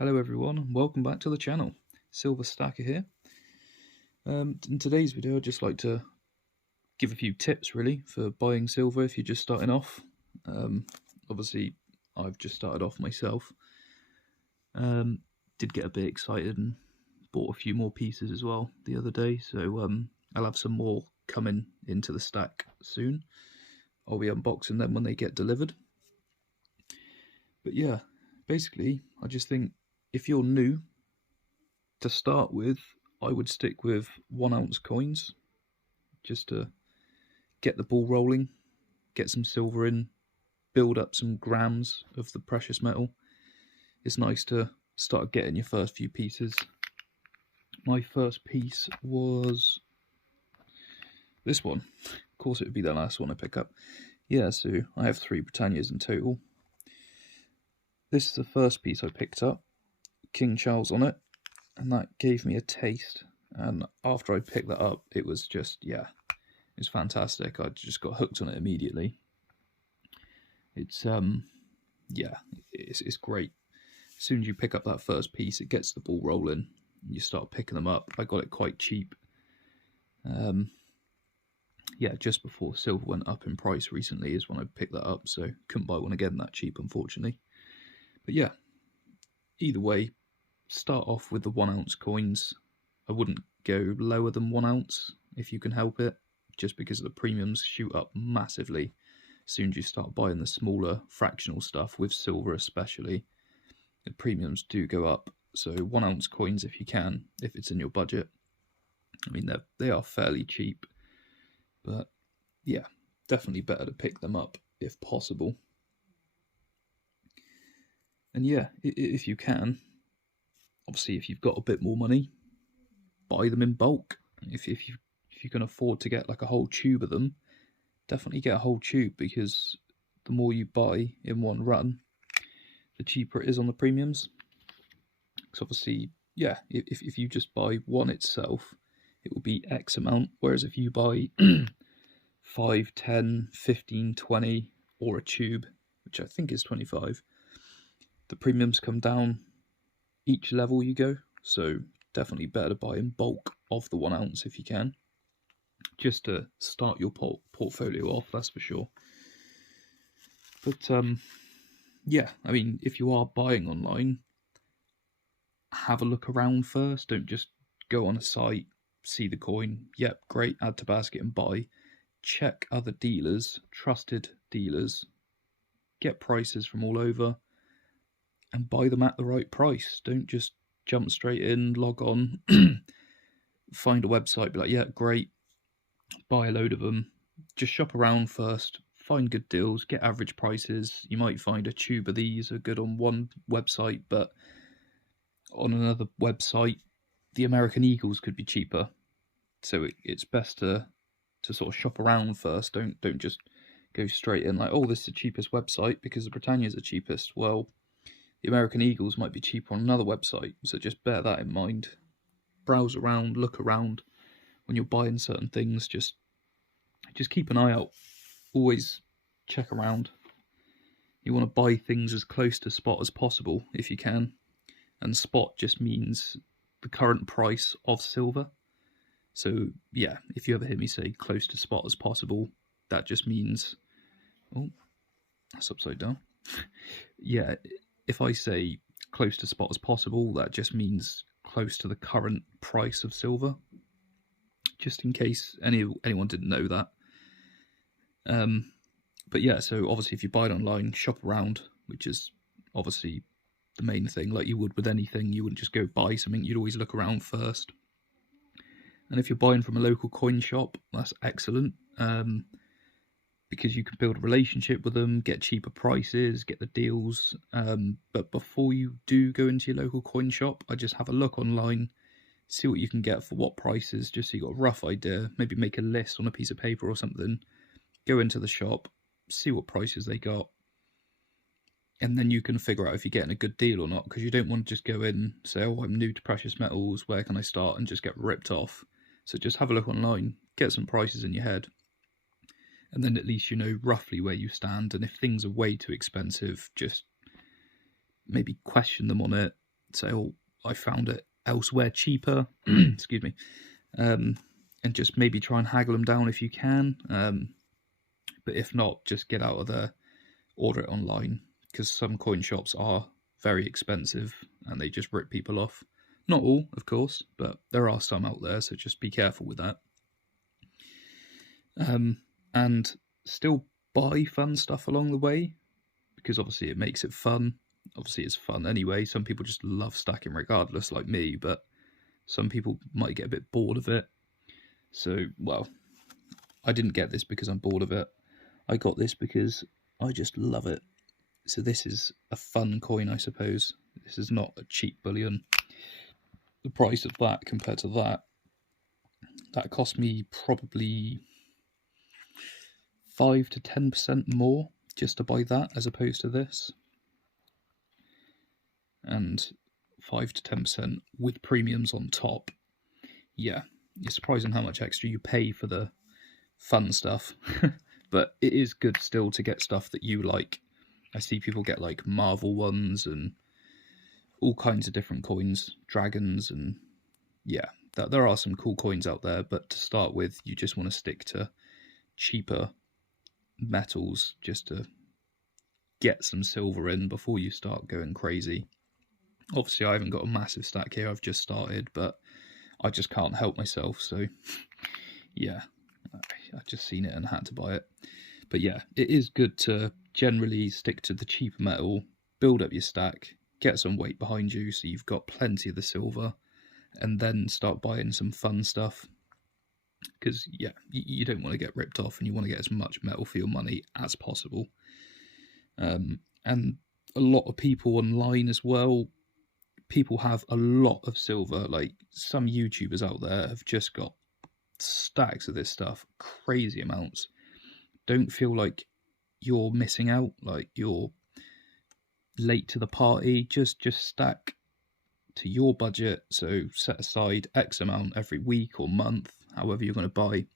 Hello everyone and welcome back to the channel. Silver Stacker here. In today's video I'd just like to give a few tips really for buying silver if you're just starting off. Obviously I've just started off myself. Did get a bit excited and bought a few more pieces as well the other day, so I'll have some more coming into the stack soon. I'll be unboxing them when they get delivered. But yeah, basically I just think if you're new, to start with, I would stick with 1 ounce coins just to get the ball rolling, get some silver in, build up some grams of the precious metal. It's nice to start getting your first few pieces. My first piece was this one. Of course it would be the last one I pick up. Yeah, so I have 3 Britannias in total. This is the first piece I picked up, King Charles on it, and that gave me a taste. And after I picked that up, it was just, yeah, it was fantastic. I just got hooked on it immediately. It's yeah, it's great. As soon as you pick up that first piece, it gets the ball rolling. And you start picking them up. I got it quite cheap. Yeah, just before silver went up in price recently is when I picked that up, so couldn't buy one again that cheap, unfortunately. But yeah, either way, start off with the 1 ounce coins. I wouldn't go lower than 1 ounce if you can help it, just because the premiums shoot up massively as soon as you start buying the smaller fractional stuff, with silver especially. The premiums do go up, so 1 ounce coins if you can, if it's in your budget. I mean, they are fairly cheap, but yeah, definitely better to pick them up if possible. And yeah, if you can, obviously if you've got a bit more money, buy them in bulk. If you can afford to get like a whole tube of them, definitely get a whole tube, because the more you buy in one run, the cheaper it is on the premiums. Because obviously, yeah, if you just buy one itself, it will be X amount, whereas if you buy 5, 10, 15, 20, or a tube, which I think is 25, the premiums come down each level you go. So definitely better to buy in bulk of the 1 ounce if you can, just to start your portfolio off, that's for sure. But yeah, I mean, if you are buying online, have a look around first. Don't just go on a site, see the coin, yep, great, add to basket and buy. Check other dealers, trusted dealers, get prices from all over, and buy them at the right price. Don't just jump straight in, log on, find a website, be like, yeah, great, buy a load of them. Just shop around first, find good deals, get average prices. You might find a tube of these are good on one website, but on another website, the American Eagles could be cheaper. So it's best to sort of shop around first. Don't just go straight in like, oh, this is the cheapest website because the Britannia is the cheapest. Well, the American Eagles might be cheaper on another website, so just bear that in mind. Browse around, look around when you're buying certain things. Just keep an eye out. Always check around. You want to buy things as close to spot as possible if you can, and spot just means the current price of silver. So yeah, if you ever hear me say close to spot as possible, that just means, oh, that's upside down. Yeah, if I say close to spot as possible, that just means close to the current price of silver, just in case anyone didn't know that. But yeah, so obviously if you buy it online, shop around, which is obviously the main thing. Like you would with anything, you wouldn't just go buy something, you'd always look around first. And if you're buying from a local coin shop, that's excellent, because you can build a relationship with them, get cheaper prices, get the deals. But before you do go into your local coin shop, I just have a look online, see what you can get for what prices, just so you got a rough idea. Maybe make a list on a piece of paper or something. Go into the shop, see what prices they got, and then you can figure out if you're getting a good deal or not, because you don't want to just go in and say, oh, I'm new to precious metals, where can I start, and just get ripped off. So just have a look online, get some prices in your head, and then at least you know roughly where you stand. And if things are way too expensive, just maybe question them on it, say, oh, I found it elsewhere cheaper, excuse me, and just maybe try and haggle them down if you can. But if not, just get out of there, order it online, because some coin shops are very expensive and they just rip people off. Not all, of course, but there are some out there, so just be careful with that. And still buy fun stuff along the way, because obviously it makes it fun. Obviously it's fun anyway. Some people just love stacking regardless, like me, but some people might get a bit bored of it. So, well, I didn't get this because I'm bored of it. I got this because I just love it. So this is a fun coin, I suppose. This is not a cheap bullion. The price of that compared to that cost me probably 5 to 10% more just to buy that as opposed to this. And 5 to 10% with premiums on top. Yeah, it's surprising how much extra you pay for the fun stuff. But it is good still to get stuff that you like. I see people get like Marvel ones and all kinds of different coins, dragons, and yeah, there are some cool coins out there. But to start with, you just want to stick to cheaper metals just to get some silver in before you start going crazy. Obviously, I haven't got a massive stack here. I've just started, but I just can't help myself. So yeah, I just seen it and had to buy it. But yeah, it is good to generally stick to the cheaper metal, build up your stack, get some weight behind you so you've got plenty of the silver, and then start buying some fun stuff. Because yeah, you don't want to get ripped off, and you want to get as much metal for your money as possible. And a lot of people online as well, people have a lot of silver. Like some YouTubers out there have just got stacks of this stuff, crazy amounts. Don't feel like you're missing out, like you're late to the party. Just stack to your budget. So set aside X amount every week or month, however you're going to buy,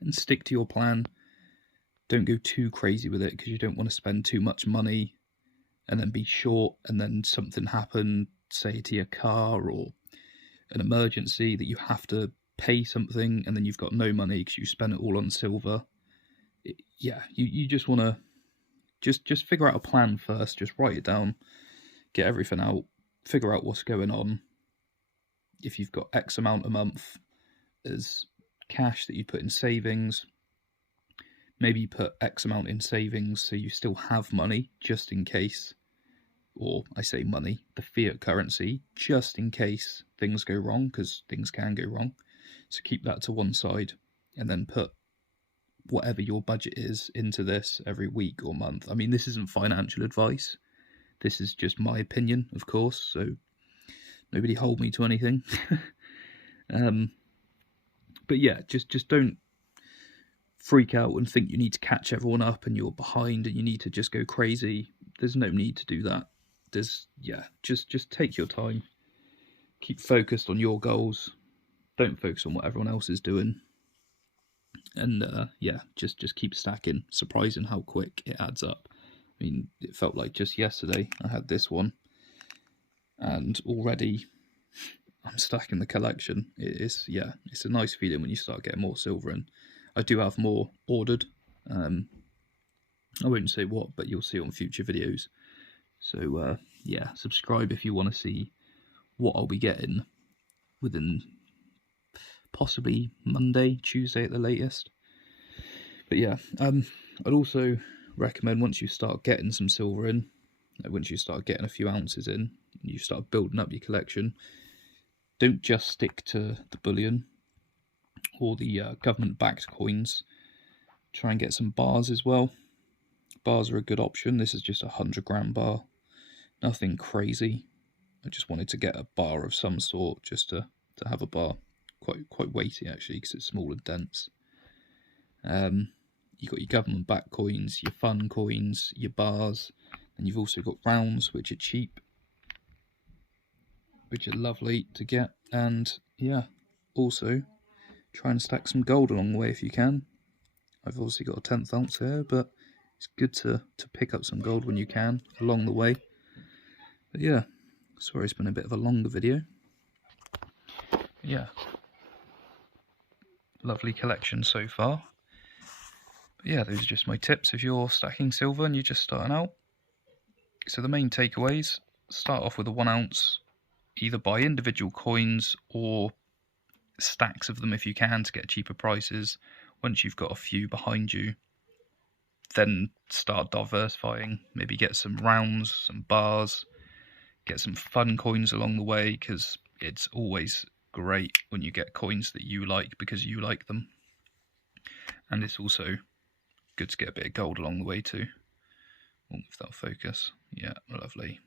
and stick to your plan. Don't go too crazy with it, because you don't want to spend too much money and then be short, and then something happen, say to your car or an emergency that you have to pay something, and then you've got no money because you spent it all on silver. Yeah, you just want to just figure out a plan first. Just write it down, get everything out, figure out what's going on. If you've got X amount a month as cash that you put in savings, maybe put X amount in savings so you still have money just in case. Or I say money, the fiat currency, just in case things go wrong, because things can go wrong. So keep that to one side, and then put whatever your budget is into this every week or month. I mean, this isn't financial advice. This is just my opinion, of course, so nobody hold me to anything. But yeah, just don't freak out and think you need to catch everyone up and you're behind and you need to just go crazy. There's no need to do that. Just take your time. Keep focused on your goals. Don't focus on what everyone else is doing. And just keep stacking. Surprising how quick it adds up. I mean, it felt like just yesterday I had this one, and already I'm stacking the collection. It's a nice feeling when you start getting more silver in. I do have more ordered. I won't say what, but you'll see on future videos. So subscribe if you want to see what I'll be getting within possibly Monday, Tuesday at the latest. But yeah, I'd also recommend, once you start getting some silver in, once you start getting a few ounces in, and you start building up your collection, don't just stick to the bullion or the government-backed coins. Try and get some bars as well. Bars are a good option. This is just a 100-gram bar. Nothing crazy. I just wanted to get a bar of some sort, just to have a bar. Quite weighty, actually, because it's small and dense. You've got your government-backed coins, your fun coins, your bars, and you've also got rounds, which are cheap, which are lovely to get. And yeah, also try and stack some gold along the way if you can. I've obviously got a 10th ounce here, but it's good to pick up some gold when you can along the way. But yeah, Sorry, it's been a bit of a longer video. Yeah, lovely collection so far. But yeah, those are just my tips if you're stacking silver and you're just starting out. So the main takeaways: start off with a 1 ounce, either buy individual coins or stacks of them if you can to get cheaper prices. Once you've got a few behind you, then start diversifying. Maybe get some rounds, some bars, get some fun coins along the way, because it's always great when you get coins that you like because you like them. And it's also good to get a bit of gold along the way too. Oh, if that'll focus. Yeah, lovely.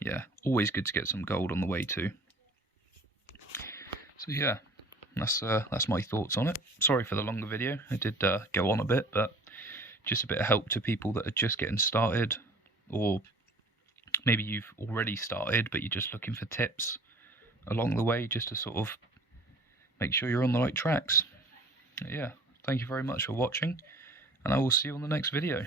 Yeah, always good to get some gold on the way too. So yeah, that's my thoughts on it. Sorry for the longer video. I did go on a bit, but just a bit of help to people that are just getting started, or maybe you've already started but you're just looking for tips along the way just to sort of make sure you're on the right tracks. Yeah, thank you very much for watching, and I will see you on the next video.